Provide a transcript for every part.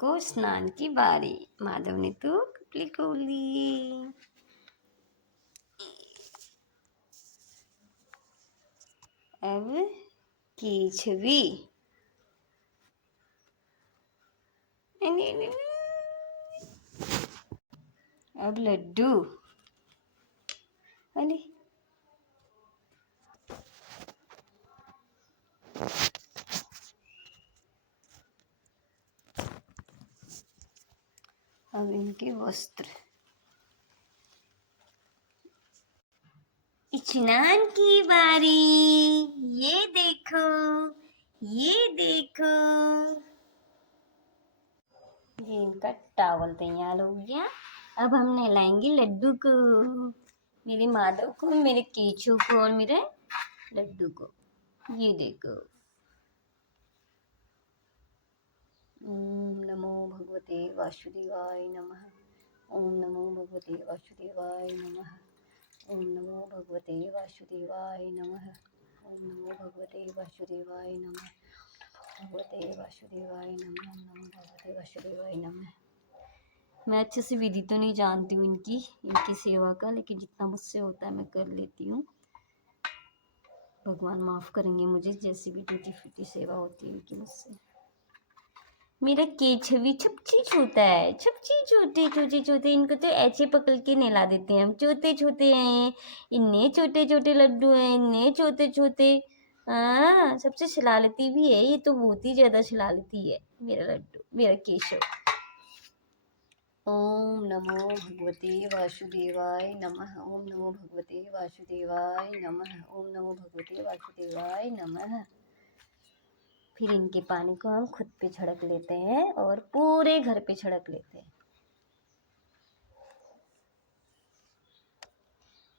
को स्नान की बारी। माधव ने तो कपड़े खोल लिए। अब केचवी। अब लड्डू। अरे अब इनके वस्त्र। स्नान की बारी। ये देखो, ये देखो। ये इनका टॉवल तैयार हो गया। अब हम नहलाएंगे लड्डू को, मेरे माधव को, मेरे केचू को और मेरे लड्डू को। ये देखो। ओम नमो भगवते वासुदेवाय नमः। ओम नमो भगवते वासुदेवाय नमः। ओम नमो भगवते वासुदेवाय नमः। ओम नमो भगवते वासुदेवाय नमः। भगवते वासुदेवाय नमः। ओम नमो भगवते वासुदेवाय नमः। मैं अच्छे से विधि तो नहीं जानती हूँ इनकी सेवा का, लेकिन जितना मुझसे होता है मैं कर लेती हूँ। भगवान माफ़ करेंगे मुझे, जैसी भी टूटी फूटी सेवा होती है इनकी मुझसे। मेरा केचवी छपची छोटा है, छपची छोटे छोटे छोटे। इनको तो ऐसे पकड़ के नहला देते हैं हम। छोटे छोटे हैं, इन्ने छोटे छोटे लड्डू हैं, इन्ने छोटे छोटे। हाँ, सबसे शरारती भी है ये तो, बहुत ही ज़्यादा शरारती है मेरा लड्डू, मेरा केशव। ओम नमो भगवते वासुदेवाय नमः। ओम नमो भगवते वासुदेवाय नमः। ओम नमो भगवते वासुदेवाय नमः। फिर इनके पानी को हम खुद पे छिड़क लेते हैं और पूरे घर पे छिड़क लेते हैं।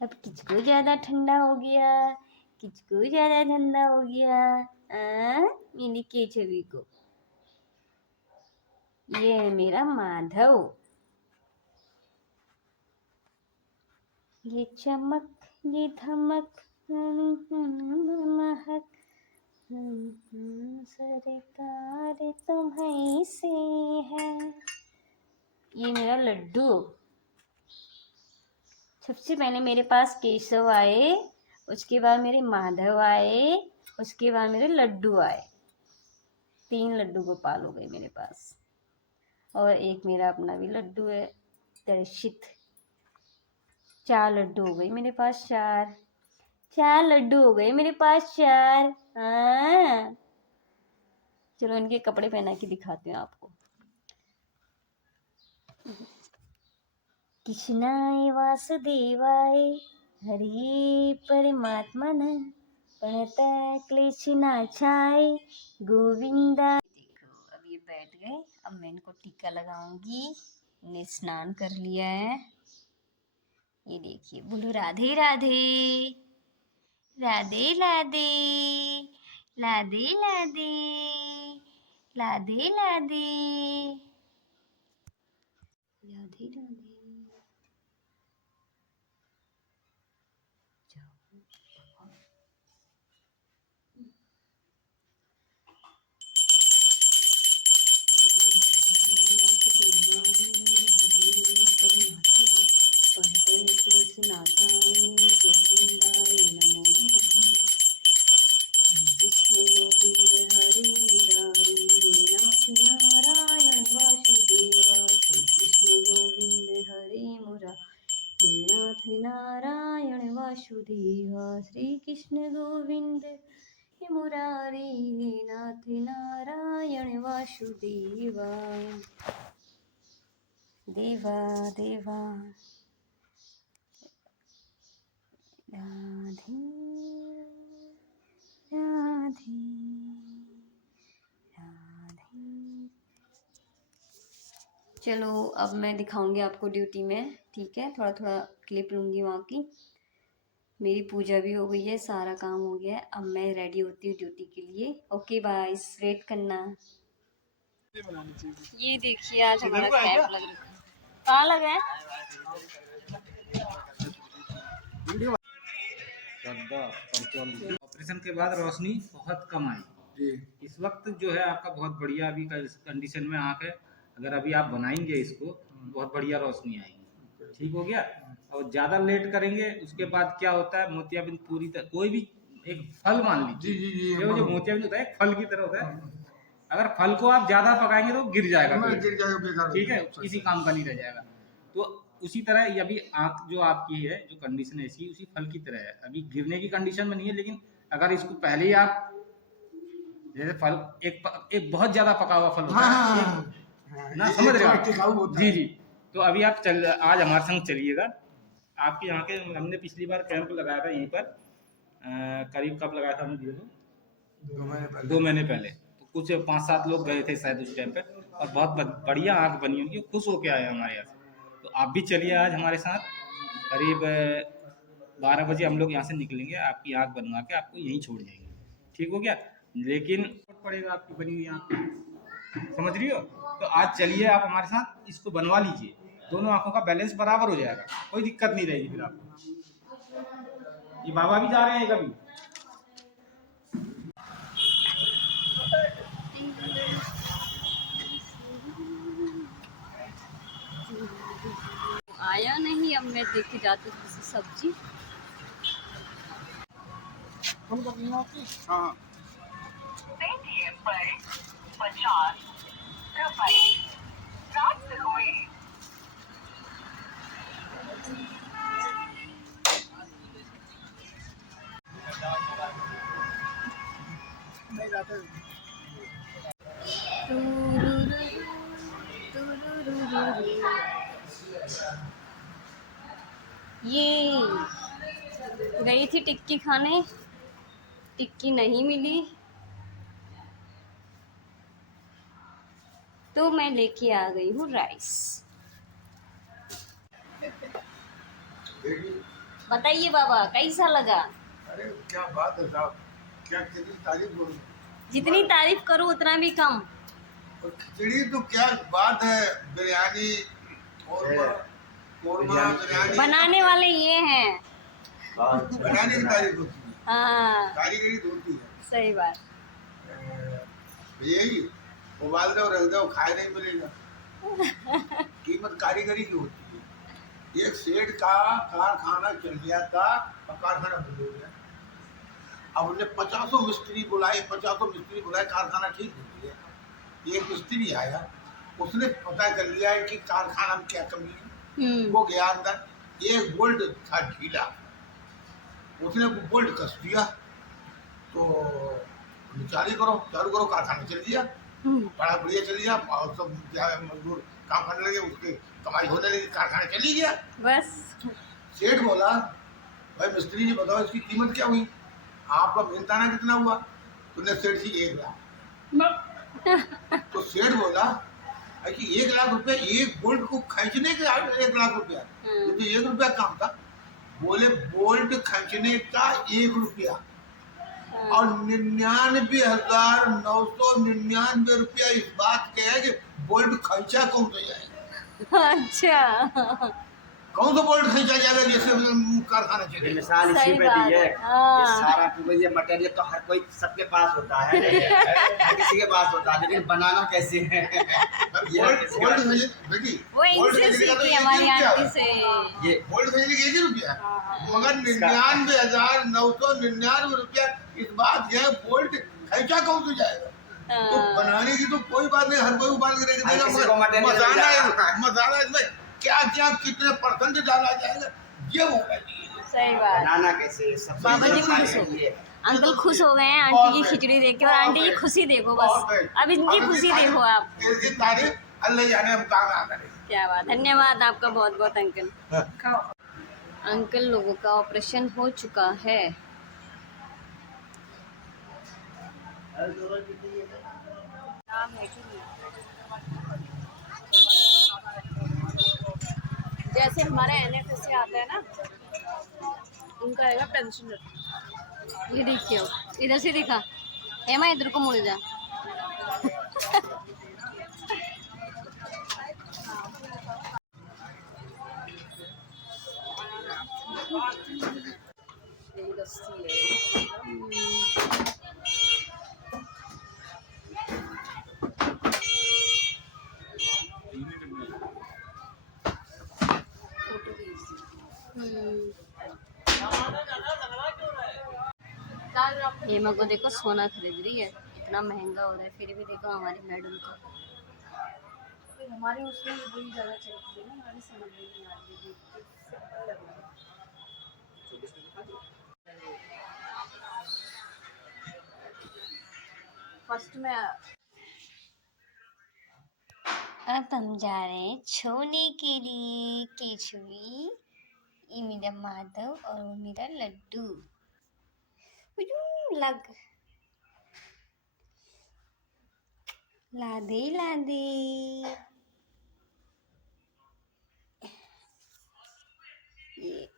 अब किसको ज़्यादा ठंडा हो गया, किसको ज़्यादा ठंडा हो गया? मेरी केचवी को। ये है मेरा माधव। ये चमक, ये धमक, महक, सरकार तुम्हीं से है। ये मेरा लड्डू। सबसे पहले मेरे पास केशव आए, उसके बाद मेरे माधव आए, उसके बाद मेरे लड्डू आए। 3 लड्डू गोपाल हो गए मेरे पास। और एक मेरा अपना भी लड्डू है दर्शित। 4 लड्डू हो गए मेरे पास, 4 लड्डू हो गए मेरे पास, 4। हाँ, चलो इनके कपड़े पहना के दिखाती हूँ आपको। कृष्णाय वासुदेवाय हरि परमात्मन प्रणतः क्लेशनाशाय गोविंदा। देखो अब ये बैठ गए। अब मैं इनको टीका लगाऊंगी। इन्हें स्नान कर लिया है। ये देखिए, बोलो राधे राधे, राधे राधे, राधे राधे, राधे राधे, राधे राधे। नारायण वासुदेव श्री कृष्ण गोविंद मुरारी नाथ नारायण वासुदेवा देवा देवा। राधे राधे राधे। चलो अब मैं दिखाऊंगी आपको ड्यूटी में, ठीक है? थोड़ा थोड़ा क्लिप लूँगी वहाँ की। मेरी पूजा भी हो गई है, सारा काम हो गया है। अब मैं रेडी होती हूँ ड्यूटी के लिए। ओके बाय, वेट करना। ये देखिए आज हमारा कैंप लग रखा है। कहाँ लगा है? ऑपरेशन के बाद रोशनी बहुत कम आई। इस वक्त जो है आपका बहुत बढ़िया अभी कंडीशन में आँख है। अगर अभी आप बनाएंगे इसको बहुत बढ़िया रोशनी आएगी। ठीक हो गया। और ज़्यादा लेट करेंगे उसके बाद क्या होता है, मोतियाबिंद पूरी तरह, कोई भी एक फल मान लीजिए, ये जो मोतियाबिंद होता है एक फल की तरह होता है, अगर फल को आप ज्यादा पकाएंगे तो गिर जाएगा, बेकार, ठीक है, किसी काम का नहीं रह जाएगा। तो उसी तरह ये अभी आंख जो आपकी है, जो कंडीशन ऐसी उसी फल की तरह है, अभी गिरने की कंडीशन में नहीं है, लेकिन अगर इसको पहले ही आप जैसे फल एक बहुत ज्यादा पका हुआ फल होता है ना, समझ रहे हो जी जी। तो अभी आप आज हमारे संग चलिएगा, आपके यहाँ के हमने पिछली बार कैंप लगाया था यहीं पर, करीब कब लगाया था हमने, 2 महीने पहले। तो कुछ 5-7 लोग गए थे शायद उस टाइम पे, और बहुत बढ़िया आँख बनी उनकी, खुश होके आए हमारे यहाँ से। तो आप भी चलिए आज हमारे साथ, करीब 12 बजे हम लोग यहाँ से निकलेंगे, आपकी आँख बनवा के आपको यहीं छोड़ जाएंगे। ठीक हो गया, लेकिन पड़ेगा आपकी बनी हुई आँख, समझ रही हो। तो आज चलिए आप हमारे साथ, इसको बनवा लीजिए, दोनों आँखों का बैलेंस बराबर हो जाएगा, कोई दिक्कत नहीं रहेगी फिर आपको। ये बाबा भी जा रहे हैं कभी। आया नहीं, अब मैं देख के जाती हूँ किसी सब्जी। हाँ ये गई थी टिक्की खाने, टिक्की नहीं मिली, तो मैं लेके आ गई हूँ राइस। बताइए बाबा कैसा लगा? अरे क्या बात है साहब, क्या कितनी तारीफ बोलूं। जितनी तारीफ करो उतना भी कम। और खिचड़ी तो क्या बात है, बिरयानी कोरमा बिरयानी बनाने वाले ये हैं। बनाने की तारीफ होती है, हाँ कारीगरी तो होती है। सही बात। यही उबाल दो रख दो, खाए नहीं मिलेगा। कीमत कारीगरी की होती है। एक सेठ का कारखाना चल गया था, कारखाना बंद हो गया। अब उन्हें 50 मिस्त्री बुलाए, कारखाना ठीक हो गया। एक मिस्त्री आया, उसने पता कर लिया है कि कारखाना में क्या कमी है। वो गया अंदर, एक बोल्ट था ढीला, उसने वो बोल्ट कस दिया, तो चालू करो, कारखाना चल गया, बड़ा बढ़िया चल गया। और सब मजदूर काम करने लगे, उसके कमाई होने लगी, कारखाना चली गया बस। सेठ बोला, भाई मिस्त्री जी बताओ इसकी कीमत क्या हुई, आपका मेहनताना कितना हुआ? तुमने सेठ जी 1 लाख। तो सेठ बोला कि 1 लाख रुपया एक बोल्ट को खींचने के 1 लाख रुपया, ये तो 1 रुपया काम था। बोले बोल्ट खींचने का 1 रुपया और 99,999 रुपया इस बात के है कि बोल्ट खींचा कौन तो जाएगा। अच्छा कौन सा बोल्ट खींचा जाएगा जैसे कारखाना चले। मिसाल इसी पे दी है। ये सारा ये मटेरियल तो हर कोई सबके पास होता है, हर किसी के पास होता है, लेकिन बनाना कैसे है बेटी, वो इनसे सीखी हमारी आंटी से। ये बोल्ट खरीदने के 1 रुपया, मगर 99,999 रुपया इस बात है बोल्ट खींचा कौन तो जाएगा। तो बनाने की तो कोई बात नहीं, हर कोई उबाल के रख देगा, मसाला इसमें क्या क्या कितने % डाला जाएगा ये होगा। सही बात। बनाना कैसे सब बाबा जी खुश हो गए, अंकल खुश हो गए हैं आंटी की खिचड़ी देख के। और आंटी की खुशी देखो बस, अब इनकी खुशी देखो आप। इसकी तारीफ अल्लाह जाने हम कहाँ करें। क्या बात, धन्यवाद आपका बहुत बहुत अंकल। अंकल लोगों का ऑपरेशन हो चुका है। जैसे हमारा NFS से आता है ना, उनका रहेगा पेंशनर। ये देखिए, इधर से दिखा हेमा, इधर को मुड़ जा। हेमा को देखो सोना खरीद रही है, इतना महंगा हो रहा है, फिर भी देखो हमारी मैडम को। हमारी उसमें वही ज़्यादा चलती है ना, हमारी समझ में नहीं आ रही है। फर्स्ट में अब हम जा रहे हैं छोने के लिए केचुई। ये मेरा माधव और वो मेरा लड्डू। उयू, लग लादे लादे। ये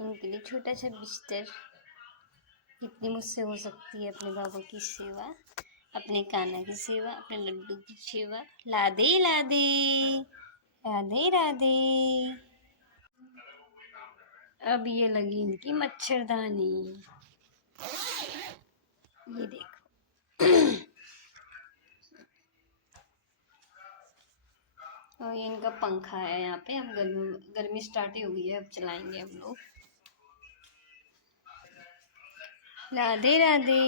इनके लिए छोटा सा बिस्तर। कितनी मुझसे हो सकती है अपने बाबू की सेवा, अपने कान्हा की सेवा, अपने लड्डू की सेवा। लादे लादे, राधे राधे। अब ये लगी इनकी मच्छरदानी, ये देखो। और ये इनका पंखा है यहाँ पे। अब गर्मी स्टार्ट ही हो गई है, अब चलाएंगे हम लोग। राधे राधे।